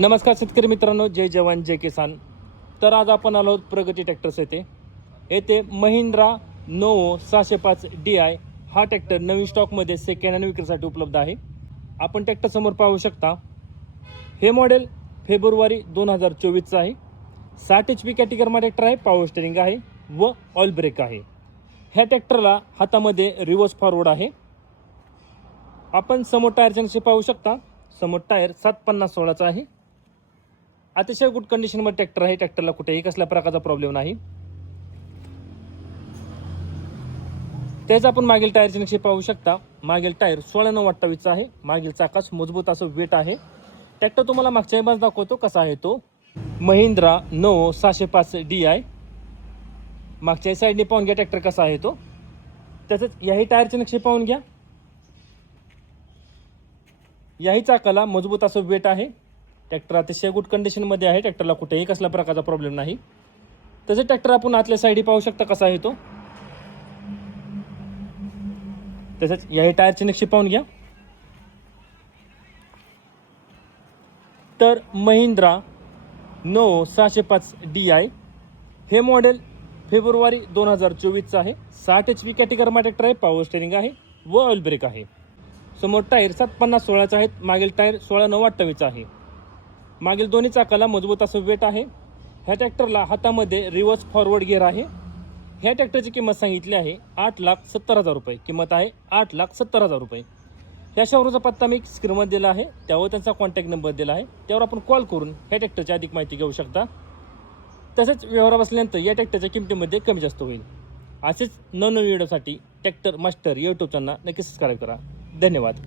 नमस्कार शेतकरी मित्रांनो, जय जवान जय किसान. तर आज आपण आलो आहोत प्रगती ट्रॅक्टर्स येथे महिंद्रा नोवो 605 DI हा ट्रॅक्टर नवीन स्टॉकमध्ये सेकंड हँड विक्रीसाठी उपलब्ध आहे. आपण ट्रॅक्टर समोर पाहू शकता. हे मॉडेल फेब्रुवारी 2024चं आहे. 60 HP कॅटेगरीमध्ये ट्रॅक्टर आहे. पॉवर स्टेरिंग आहे व ऑइल ब्रेक आहे. ह्या ट्रॅक्टरला हातामध्ये रिव्हर्स फॉरवर्ड आहे. आपण समोर टायरचे नक्षे पाहू शकता. समोर टायर 750/16चा आहे. अतिशय गुड कंडिशनमध्ये ट्रॅक्टर आहे. ट्रॅक्टरला कुठेही कसल्या प्रकारचा प्रॉब्लेम नाही. तेच आपण मागील टायरचे नक्षे पाहू शकता. मागील टायर 16/9/28चा आहे. मागील चाकास मजबूत असं वेट आहे. ट्रॅक्टर तुम्हाला मागच्या बाजूस दाखवतो कसा आहे तो. Mahindra novo 605 DI. मागच्या साईडने पाहून घ्या ट्रॅक्टर कसा आहे तो. तसंच याही टायरचे नक्षे पाहून घ्या. याही चाकाला मजबूत असं वेट आहे. ट्रॅक्टर अतिशय गुड कंडिशनमध्ये आहे. ट्रॅक्टरला कुठेही कसल्या प्रकारचा प्रॉब्लेम नाही. तसेच ट्रॅक्टर आपण आतल्या साईडने पाहू शकता कसा आहे तो. तसेच याही टायरचे नक्षे पाहून घ्या. तर महिंद्रा नोवो 605 DI हे मॉडेल फेब्रुवारी 2024चं आहे. 60 HP कॅटेगरीमध्ये ट्रॅक्टर आहे. पॉवर स्टेरिंग आहे व ऑइल ब्रेक आहे. समोर टायर 750/16चा आहेत. मागील टायर 16/9/28चा आहे. मागील दोन्ही चाकाला मजबूत असं वेट आहे. ह्या ट्रॅक्टरला हातामध्ये रिव्हर्स फॉरवर्ड गिअर आहे. ह्या ट्रॅक्टरची किंमत सांगितली आहे 8,70,000 रुपये. किंमत आहे 8,70,000 रुपये. ह्या शोरूमचा पत्ता मी स्क्रीनमध्ये दिला आहे. त्यावर त्यांचा कॉन्टॅक्ट नंबर दिला आहे. त्यावर आपण कॉल करून ह्या ट्रॅक्टरची अधिक माहिती घेऊ शकता. तसेच व्यवहार बसल्यानंतर या ट्रॅक्टरच्या किमतीमध्ये कमी जास्त होईल. असेच नवनवीन व्हिडिओसाठी ट्रॅक्टर मास्टर यूट्यूब चॅनल नक्की सबस्क्राईब करा. धन्यवाद.